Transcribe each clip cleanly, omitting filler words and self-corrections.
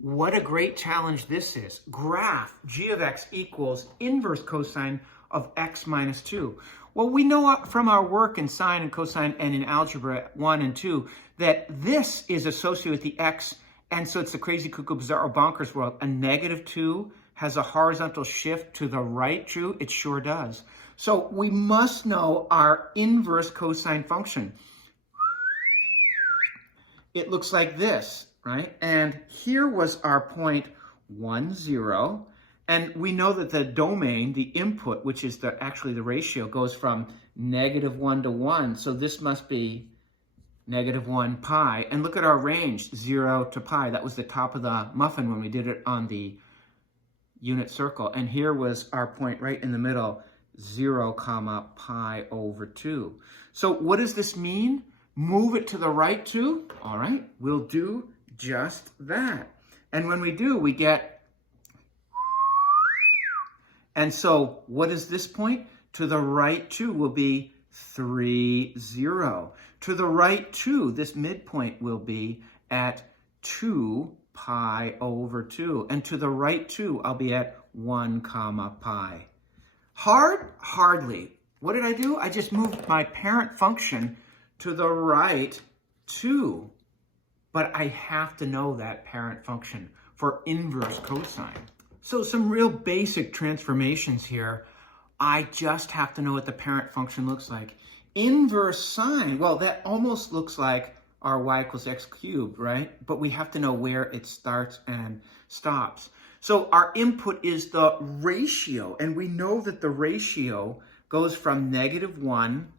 What a great challenge this is. Graph g of x equals inverse cosine of x minus 2. Well, we know from our work in sine and cosine and in algebra 1 and 2 that this is associated with the x, and so it's the crazy cuckoo bizarro bonkers world. A negative 2 has a horizontal shift to the right, true? It sure does. So we must know our inverse cosine function. It looks like this, right? And here was our point 1, 0. And we know that the domain, the input, which is actually the ratio, goes from -1 to 1. So this must be -1 pi. And look at our range, 0 to pi. That was the top of the muffin when we did it on the unit circle. And here was our point right in the middle, 0 comma pi over 2. So what does this mean? Move it to the right too? All right, we'll do just that. And when we do, we get... And so what is this point? To the right 2 will be 3, 0. To the right 2, this midpoint will be at 2 pi over 2. And to the right 2, I'll be at 1 comma pi. Hard? Hardly. What did I do? I just moved my parent function to the right 2. But I have to know that parent function for inverse cosine. So some real basic transformations here. I just have to know what the parent function looks like. Inverse sine, well, that almost looks like our y equals x cubed, right? But we have to know where it starts and stops. So our input is the ratio, and we know that the ratio goes from -1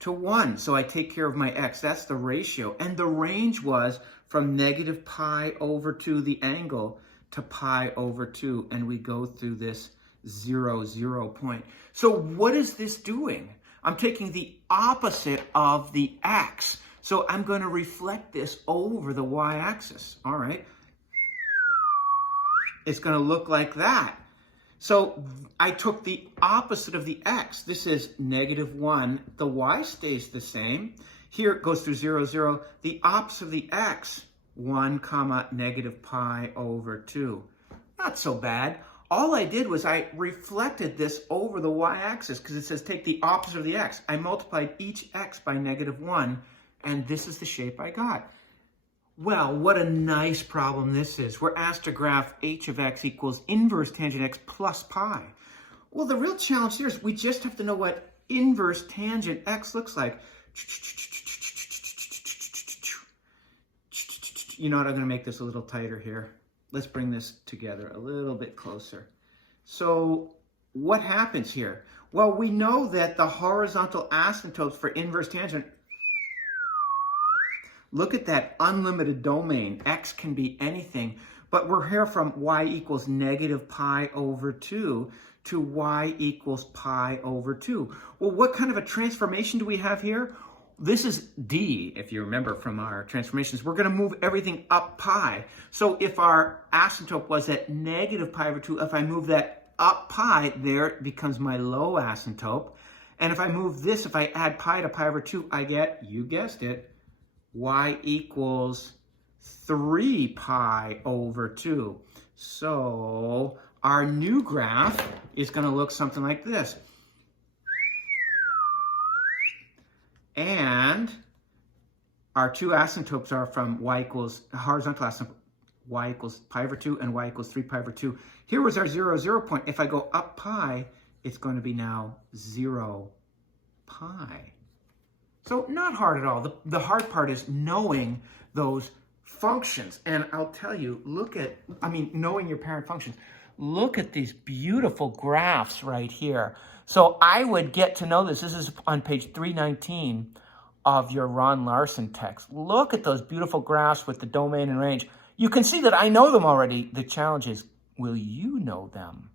to 1. So I take care of my x, that's the ratio. And the range was from negative pi over 2, the angle, to pi over 2, and we go through this 0, 0 point. So what is this doing? I'm taking the opposite of the x. So I'm going to reflect this over the y-axis. All right. It's going to look like that. So I took the opposite of the x. This is -1. The y stays the same. Here it goes through 0, 0. The opposite of the x, 1 comma negative pi over 2. Not so bad. All I did was I reflected this over the y-axis because it says take the opposite of the x. I multiplied each x by -1, and this is the shape I got. Well, what a nice problem this is. We're asked to graph h of x equals inverse tangent x plus pi. Well, the real challenge here is we just have to know what inverse tangent x looks like. You know what, I'm going to make this a little tighter here. Let's bring this together a little bit closer. So what happens here? Well, we know that the horizontal asymptotes for inverse tangent, look at that unlimited domain. X can be anything, but we're here from y equals negative pi over 2 to y equals pi over 2. Well, what kind of a transformation do we have here? This is D, if you remember from our transformations. We're going to move everything up pi. So if our asymptote was at negative pi over 2, if I move that up pi, there it becomes my low asymptote. And if I move this, if I add pi to pi over 2, I get, you guessed it, y equals 3 pi over 2. So our new graph is going to look something like this. And our two asymptotes are from y equals, horizontal asymptote, y equals pi over 2 and y equals 3 pi over 2. Here was our 0, 0 point. If I go up pi, it's going to be now 0 pi. So not hard at all. The hard part is knowing those functions. And I'll tell you, knowing your parent functions. Look at these beautiful graphs right here. So I would get to know this. This is on page 319 of your Ron Larson text. Look at those beautiful graphs with the domain and range. You can see that I know them already. The challenge is, will you know them?